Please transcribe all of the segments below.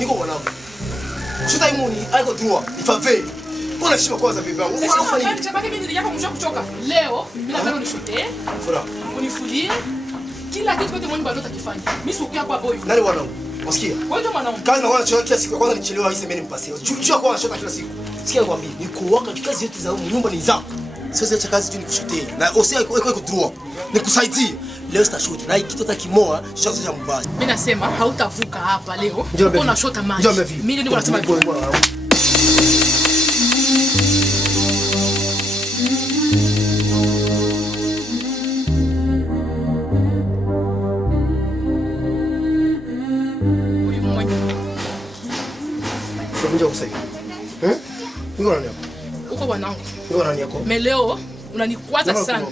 Niko mwanangu. Shota imuni aiko droit. Ifave. Mbona heshima kwanza bibi yangu? Mbona unafanya nini? Chapaki mimi niliapa kumshoka kuchoka. Leo mimi nataka unishote. Fura. Unifulie. Kila kitu kote mwenye bado utakifanya. Mimi sikuja kwa boy. Nani wanangu? Wasikia? Wewe ndo mwanangu. Kazi na kwanza kila siku kwanza nichelewa hii semeni mpasie. Chukua kwa shota kila siku. Sikia nikwambie, niko waka kazi yote za huko nyumba ni zako. Sasa acha kazi tu nikushote. Na osia iko droit. Nikusaidie. Leo sitashuti. Na kitu takimoa, chanzo cha mbaya. Mimi nasema hautavuka hapa leo. Uko shota maji. Mimi ndio nasema Niko nani yako? Uko bwanangu. Niko nani yako? Leo unanikwaza sana.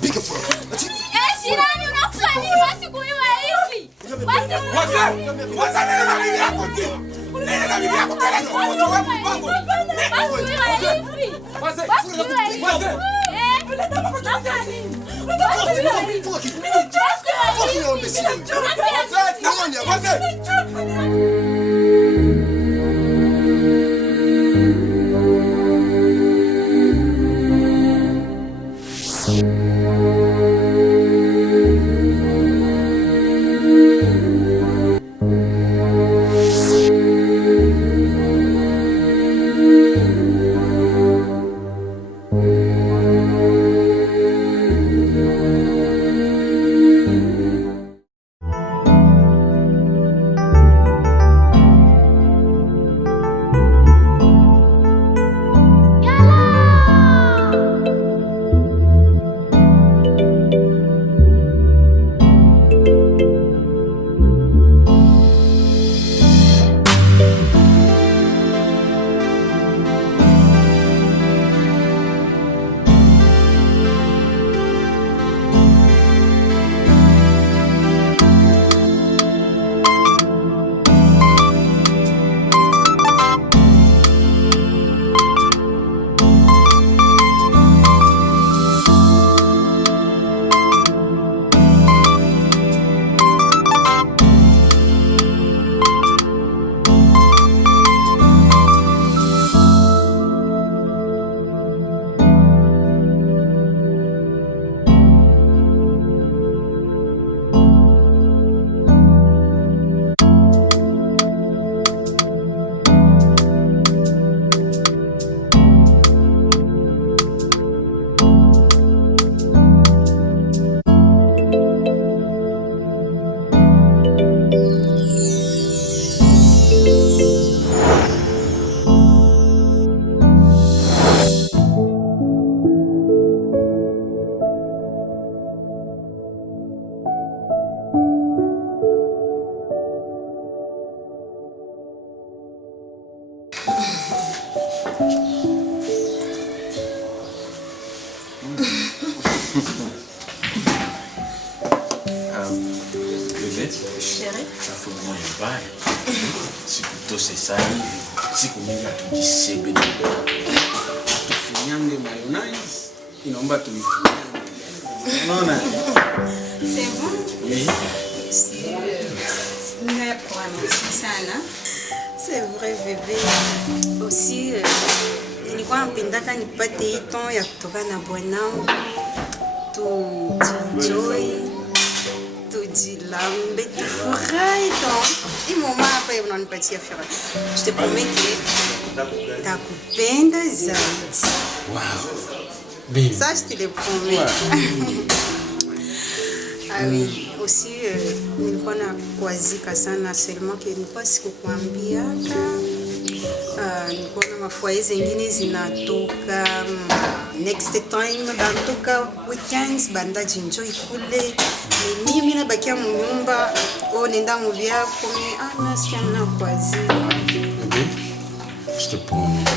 Piga fura. Shirani unakufanya basi kuiwa hivi. Waza nenda bibi yako tu. Nenda bibi yako tena kwa wapi mpango. Chérie. Ça fait moins de bail. C'est plutôt c'est ça. C'est comme il y a tout dit c'est bien. Tu finis de mayonnaise. Il n'en bat tout. Non, non. C'est bon? Oui. C'est vrai bébé. Aussi, nilikuwa mpendaka nipate hii ton ya kutoka na bwanangu. Tujienjoy. Tujilambe, tufurahi donc. Hii mama hapa unanipatia furaha. Je te promets que takupenda zaidi. Wow. Baby. Ça, je te le promets. Wow. Ah oui, aussi, nilikuwa na kuazika sana seulement que nilikuwa sikukuambiaka. Nilikuwa na mafoyer zingine zinatoka next time bantoka weekends banda jinjoy kule. Mimi nabakia mu nyumba nenda mu vyako nasikia na kuazika. Je te promets.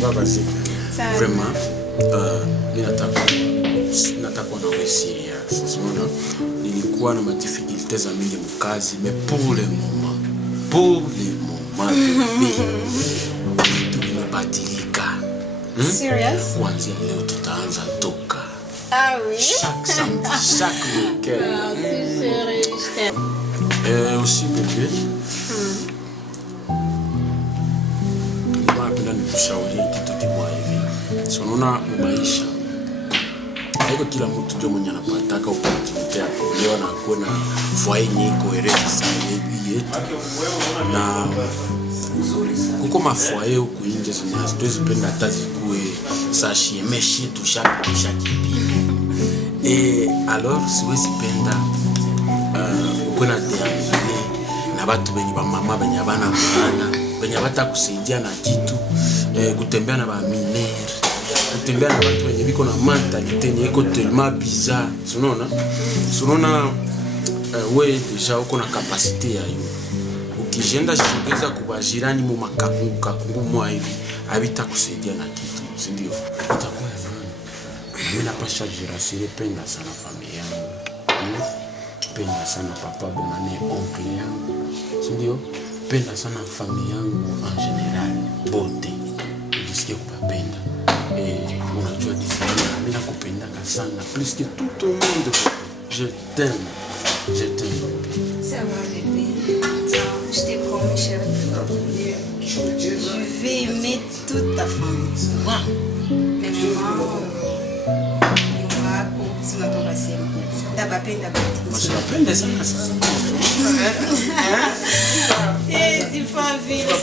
Vas-y. Vraiment, nataka na wewe serious. Unaona? Nilikuwa na difficultés za mingi mkazi, mais pour le moment, tumebadilika. Serious? Kwanza leo tutaanza toka. Ah oui. Chaque samedi, chaque week-end. Merci chérie, je Aussi bébé. Napenda nikushauri kitu kimoja hivi. So unaona maisha. Haiko kila mtu ndio mwenye anapataka opportunity ya kuolewa na kuwa na foyer nyiko erezi sana yetu. Na kuko mafoyer huko nje zinazitoezi penda hata zikuwe sashi meshi tushapisha kipimo. Alors siwezi penda ukona teamine na watu wenye ba mama wenye bana bana wenye bata kusaidia na kitu kutembea na ba minere kutembea na watu wenye biko na mentalite ni iko tellement bizarre unaona wewe deja uko na capacité ya hiyo ukijenda jigeza kwa jirani mu makakungu mwa hivi habita kusaidia na kitu si ndio itakuwa mimi napasha jirasire penda sana familia yangu penda sana papa bonane oncle yangu si ndio penda sana familia yangu en general bote ujisikie kupenda unajua disana mimi nakupenda sana plus que tout le monde je t'aime Ça va bébé, je te promets chérie, je vais aimer toute ta famille. Maintenant tunatoka sema ndabapenda basi napenda sana sasa sifa vile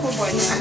kwa bwana.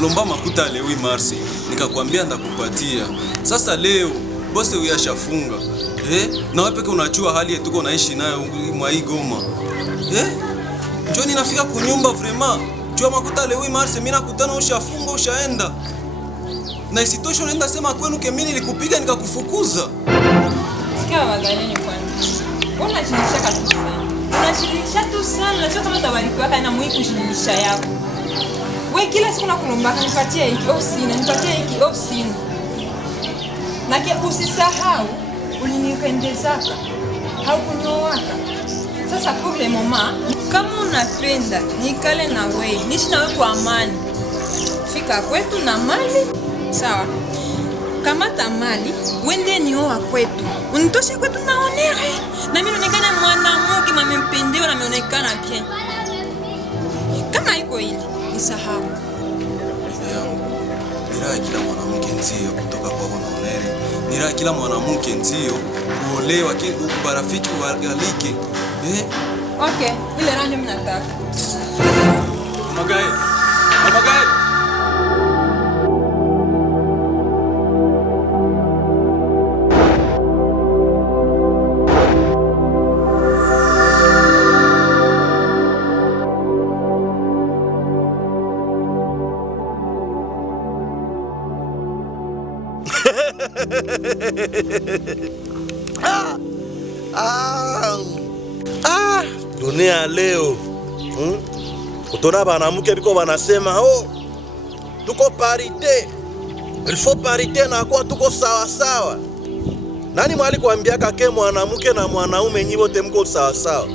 Lomba makuta leo Marsi, nikakwambia ndakupatia. Sasa leo bosi uyashafunga. Na wewe peke unajua hali yetu tuko naishi nayo mwa hii Goma. Njoo ninafika kunyumba vraiment. Jua makuta leo Marsi mimi nakutana ushafunga ushaenda. Na isitosho unaenda sema kwenu mimi nilikupiga nikakufukuza. Sikia wagani ni kwani. Unachilisha kabisa. Unachilisha tu sana, sio kama tabarikiwa kana mwi kushilisha yako. Wewe kila siku nakulombaka nipatie hiki au sina, nipatie hiki au sina. Na kia usisahau ulinipendezaka. Haukunyoaka. Sasa problem mama, kama unapenda nikale na wewe, nishi na wewe kwa amani. Fika kwetu na mali, sawa. Kamata mali, wende nioa kwetu. Unitoshe kwetu naonere. Na mimi naonekana mwanamke mamempendewa na naonekana bien. Kama iko hili nisahau. Nira kila mwanamke ndio kutoka kwa wanaonere. Nira kila mwanamke ndio kuolewa barafiki walike. Okay, ile rangi mimi nataka. Magae. Dunia leo utona banamuke biko banasema tuko parité, il faut parité na kwa tuko sawa sawa. Nani mwali kuambiaka ke mwanamuke na mwanaume nyi wote mko sawa sawa?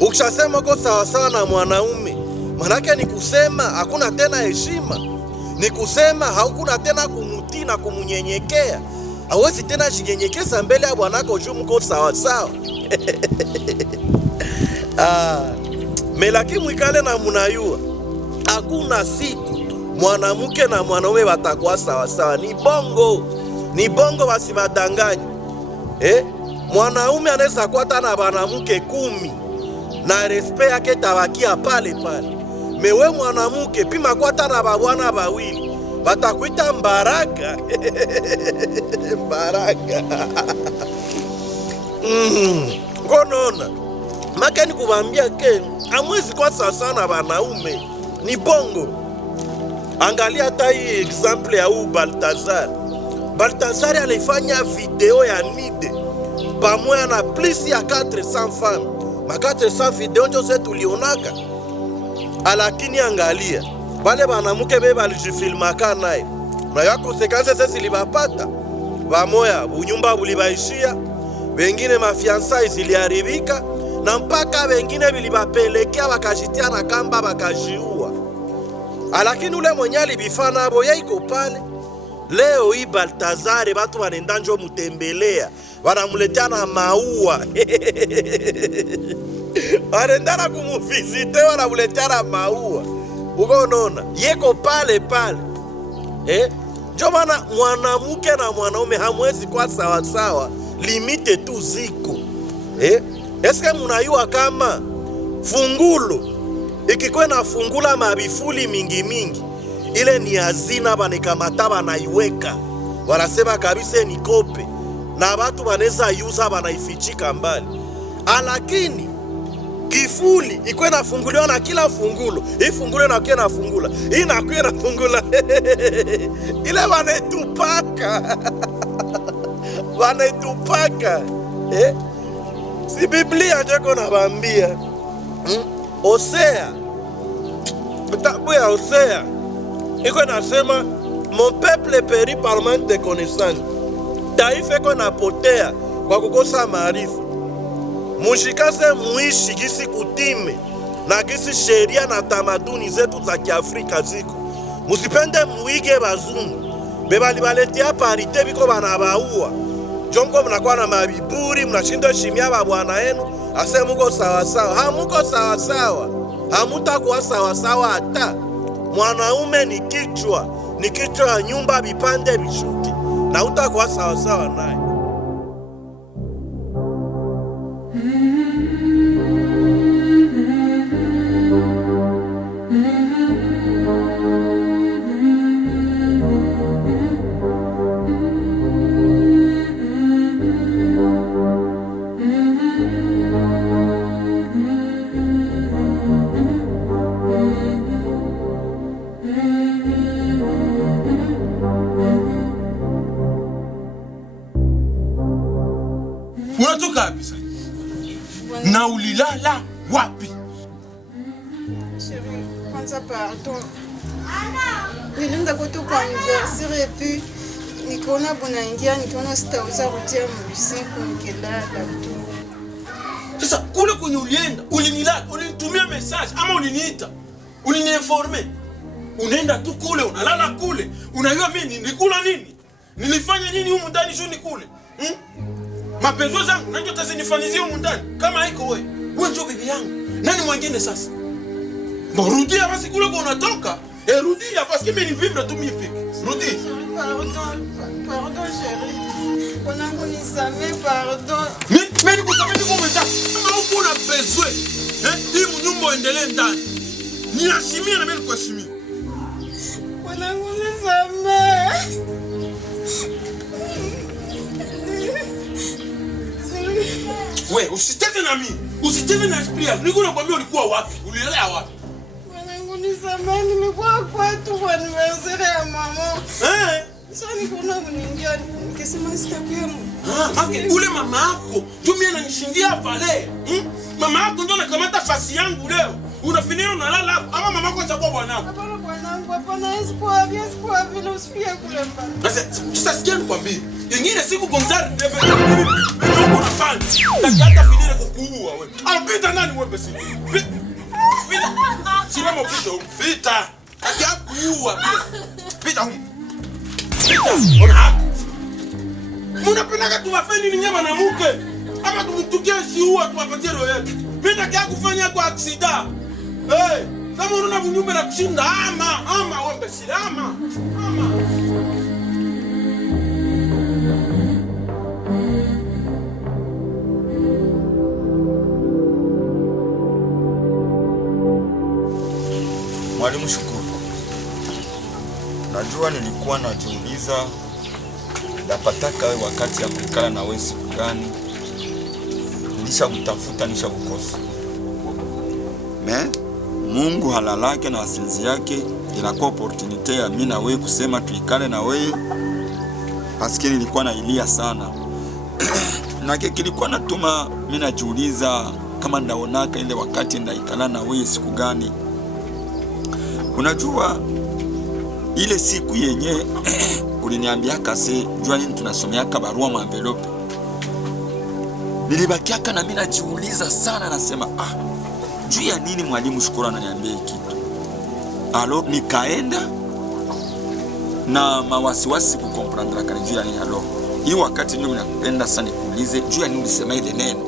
Ukishasema uko sawa sawa na mwanaume, manake ni kusema hakuna tena heshima. Ni kusema hakuna tena kumutii na kumunyenyekea. Hawezi tena jinyenyekeza mbele ya bwanako juu mko sawa sawa. Melaki mwikale na munayua. Hakuna siku mwanamke na mwanaume watakuwa sawa sawa. Ni bongo basibadanganyi. Mwanaume anaweza kuwa na banamuke 10 na respect yake tabakia pale pale. Mewe mwanamke pima kwata na babwana bawili batakuita mbaraka. Mbaraka. Ngonaona? Makeni kubambia ke amwezi kwa sasa na wanaume ni bongo. Angalia hata hii example ya huu Baltazar. Baltazar alifanya video ya nide pamoja na plus ya 400 femmes. Ma 400 video ndio zetu tulionaka. Lakini angalia wale wanamuke beba alijifilmaka naye. Na ya konsekansi sasa zilibapata. Wamoya unyumba bulibaishia, wengine mafiansa ziliharibika na mpaka wengine bilibapelekea wakajitia na kamba wakajiua. Lakini ule mwenye alibifana abo yaiko pale. Leo hii Baltazar watu wanaenda njo mutembelea, wanamuletea na maua. Wanaenda kumufizite, wanamuletea na maua. Unaona? Yeko pale pale. Ndio maana mwanamke na mwanaume hamwezi kwa sawa sawa, limite tu ziko. Eske mnayua kama fungulo ikikwe na fungula mabifuli mingi mingi, ile ni hazina banikamata banaiweka. Wanasema kabisa ni kope na watu wanaweza yuza banaifichika mbali. Lakini kifuli ikwe na funguliwa na kila fungulo. Hii fungulo na kena fungula. Hii na kena fungula. Ile wanetupaka. Wanetupaka. Si Biblia njeko nabambia. Hosea. Kitabu ya Hosea iko nasema mon peuple périt par manque de connaissance. Taifa iko napotea kwa kukosa maarifa. Mushikaze muishi gisi kutime na gisi sheria na tamaduni zetu za Kiafrika ziko. Musipende muige bazungu. Bebali baletea parite biko banabaua. Jongo mnakuwa na mabiburi, mnashinda shimia ba bwana yenu, ase muko sawa sawa. Hamuko sawa sawa. Hamutakuwa sawa sawa hata. Mwanaume ni kichwa ya nyumba vipande vishuti. Na utakuwa sawa sawa naye. Unatoka wapi sasa? Na ulilala wapi? Chérie, kwanza pardon. Nilienda kutoka anniversaire et puis nikaona bunaingia, nikaona sitaweza kutia usiku nikilala tu. Sasa kule kwenye ulienda, ulinilala, ulinitumia message ama uliniita? Uliniinforme? Unaenda tu kule, unalala kule. Unajua mimi nilikula nini? Nilifanya nini humu ndani shoni kule? Mapenzo zangu nanjo tazinifanyizia humu ndani. Kama haiko wewe, wewe ndio bibi yangu. Nani mwingine sasa? Rudia basi kule kwa unatoka. Rudia parce que mimi ni vivre tu mimi. Rudia. Pardon chérie. Wanangu nisamee, pardon. Mimi nikusamee kwa mta. Kama uko na besoin, hii mnyumba endelee ndani. Niheshimie na mimi nikuheshimie. Wanangu nisamee. Wewe usicheze na mimi. Usicheze na esprit yangu. Niko nakwambia ulikuwa wapi? Ulilala wapi? Wanangu nisamee, nimekuwa kwetu kwa anniversaire ya mama. Sasa nikaona kuningia, nikasema sitakuwa. Ule mama yako ndio mimi ananishindia pale. Mama yako ndio anakamata fasi yangu leo. Unafinia unalala hapo ama mama yako atakuwa bwanako? Hapana bwanangu, hapana, sikuwa vile usifie kule mbali. Sasa sikia nikwambie. Yengine siku konzari ndio unafanya. Nataka finire kukuua wewe. Pita nani wewe basi? Pita. Sina mpita. Pita. Nataka kuua. Pita huko. Pita. Ona. Mnapenda tuwafanye nini nyama na mke? Ama tumtukie siua tuwapatie roho yetu. Mimi nataka kufanya kwa aksida. Kama unaona mnyumba na kushinda ama wewe basi ama. Mwalimu Shukuru, najua nilikuwa najiuliza napataka wewe wakati ya kukala na wewe siku gani. nishakutafuta nishakukosa. Mungu halalake na wasinzi yake, inakuwa opportunity ya mimi na wewe kusema tuikale na wewe. Paske nilikuwa nailia sana. Na kilikuwa natuma mimi najiuliza kama ndaonaka ile wakati ndaikala na wewe siku gani. Unajua ile siku yenye uliniambia kase jua nini tunasomeaka barua ma envelope. Nilibakiaka na mimi najiuliza sana, nasema juu ya nini mwalimu Shukuru ananiambia kitu. Alo nikaenda na mawasiwasi kukomprendre kana juu ya nini. Alo hii wakati ndio napenda sana nikuulize juu ya nini ulisema ile neno.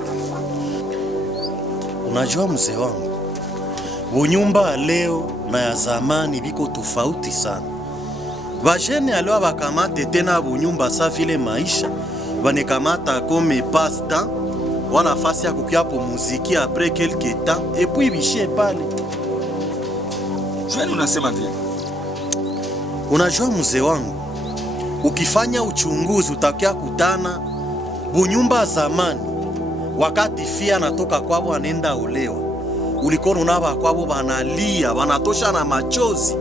Unajua mzee wangu, bunyumba leo na ya zamani biko tofauti sana. Bajene alio bakamate tena bunyumba sa vile maisha banekamata comme passe-temps wala fasi ya kukiapo muziki après quelque temps et puis bishie pale. Jeni unasema vile. Unajua mzee wangu, ukifanya uchunguzi utakia kutana bunyumba zamani wakati fia natoka kwabo anenda olewa, ulikono naba kwabo banalia banatosha na machozi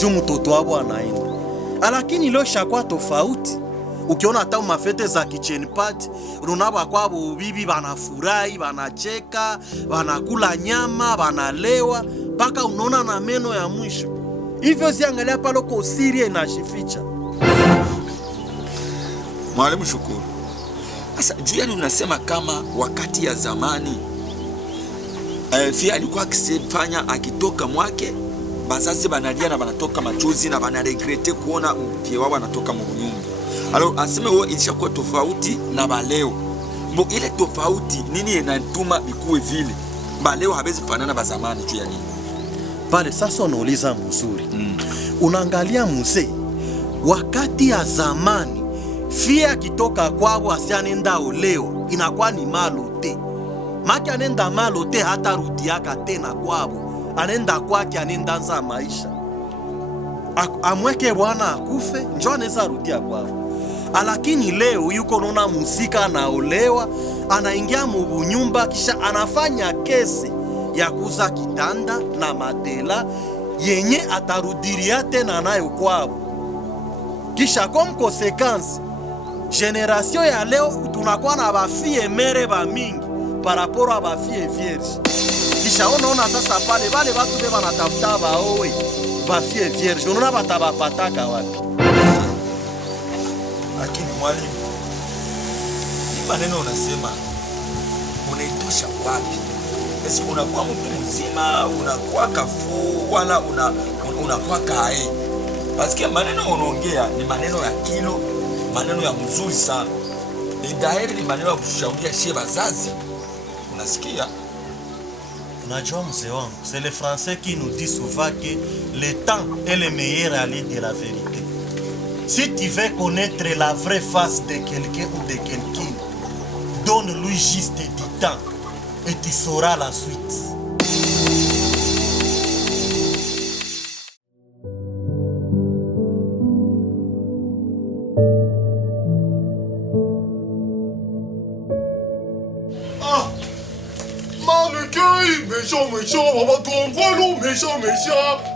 juu mtoto wabo anaenda. Lakini leo shakwa tofauti. Ukiona hata mafete za kitchen party unaba kwabo bibi banafurahi, banacheka, banakula nyama, banalewa mpaka unaona na meno ya mwisho. Hivyo ziangalia pale kwa siri inashificha. Mwalimu Shukuru, sasa juu yani unasema kama wakati ya zamani fia alikuwa akifanya akitoka mwake bazazi banalia na banatoka machozi na banaregrete kuona fia wao anatoka mnyumba. Alors aseme wewe ilishakuwa tofauti na baleo. Mbo ile tofauti nini inatuma bikuwe vile? Baleo habezi fanana ba zamani juu ya nini? Pale sasa unauliza mzuri. Unaangalia mzee, wakati ya zamani fia kitoka kwao asianenda oleo inakuwa ni malote. Maki anenda malote hata rudiaka tena kwao. Anenda kwake anenda za maisha. Amweke bwana akufe njoo anaweza rudia kwao. Lakini leo yuko nona muzika anaolewa, anaingia mubunyumba kisha anafanya kesi ya kuza kitanda na matela yenye atarudiria tena nayo kwao. Kisha comme conséquence, generation ya leo tunakuwa na bafie mere ba mingi par rapport a bafie vierge. Kisha unaona sasa pale wale watu beba natafuta baowe bafie vierge, unaona batabapataka wapi? Lakini mwalimu, hii maneno unasema unaitosha wapi? Esi unakuwa mtu mzima, unakuwa kafu, wala unakuwa kae. Basikia maneno unaongea ni maneno ya kilo, maneno ya mzuri sana. Ni dairi ni maneno ya kushauria shie bazazi. Unasikia? Unajua mzee wangu, c'est le français qui nous dit souvent que le temps est le meilleur allié de la vérité. Si tu veux connaître la vraie face de quelqu'un ou de quelqu'un, donne-lui juste du temps et tu sauras la suite. Méchant, on va ton gros méchant.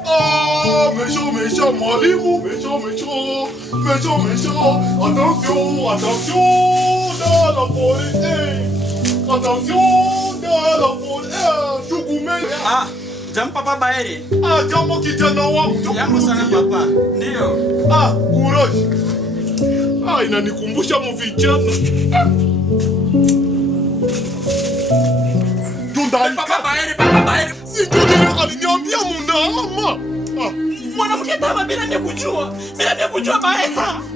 Ah, méchant, mwalimu, méchant. Attention, dans la forêt. Attention, dans la forêt. Shukume. Jambo papa Baere. Jambo kijana wangu. Jambo sana papa. Ndio. Courage. Inanikumbusha mvijana. Papa Baere. Sijui aliniambia mnaama. Mwanamke kama bila nikujua Baere.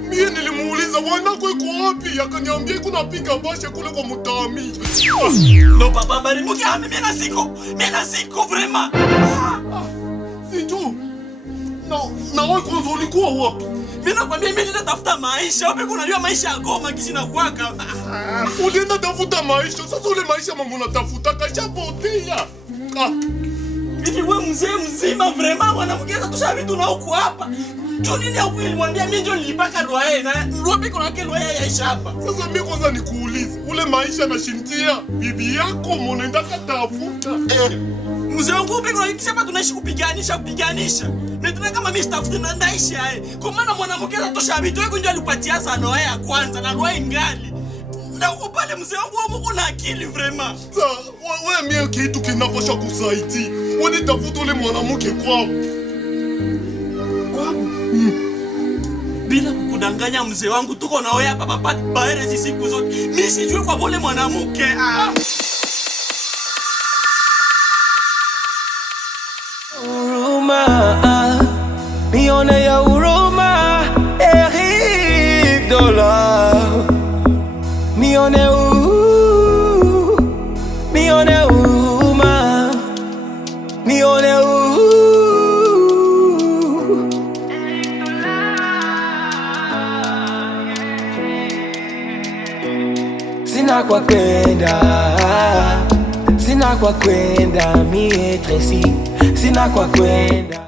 Mimi nilimuuliza bwanako yuko wapi? Akaniambia kuna piga bashe kule kwa mtaami. No papa Baere, mkiame mimi na siko vraiment. Sijui. Na wewe kwanza ulikuwa wapi? Mimi nakwambia mimi natafuta maisha. Wapi kunajua maisha ya Goma kisi na kwaka. Ulienda tafuta maisha. Sasa ule maisha mambo unatafuta kashapotea. Hivi wewe mzee mzima vraiment mwanamke atusha vitu na huko hapa. Tu nini au nilimwambia mimi ndio nilipaka roe na robe kuna kile roe ya shamba. Sasa mimi kwanza nikuulize, ule maisha na shintia bibi yako mnaenda kutafuta. Mzee wangu upi kuna kisema tunaishi kupiganisha. Mimi tuna kama mimi staff na ndaishi kwa maana mwanamke atusha vitu wewe ndio alipatia sana roe ya kwanza na roe ngali. Na uko pale mzee wangu uko na akili vraiment. Sasa wewe mimi kitu kinapasha kusaidia. Wewe tafuta ule mwanamke kwao. Bila kukudanganya mzee wangu tuko na wewe hapa papa baere siku zote. Mimi sijui kwa bole mwanamke. Huruma, nione ya huruma, Eric Dola. Nione huruma, nione Sina kwa kwenda mie Tracy, sina kwa kwenda.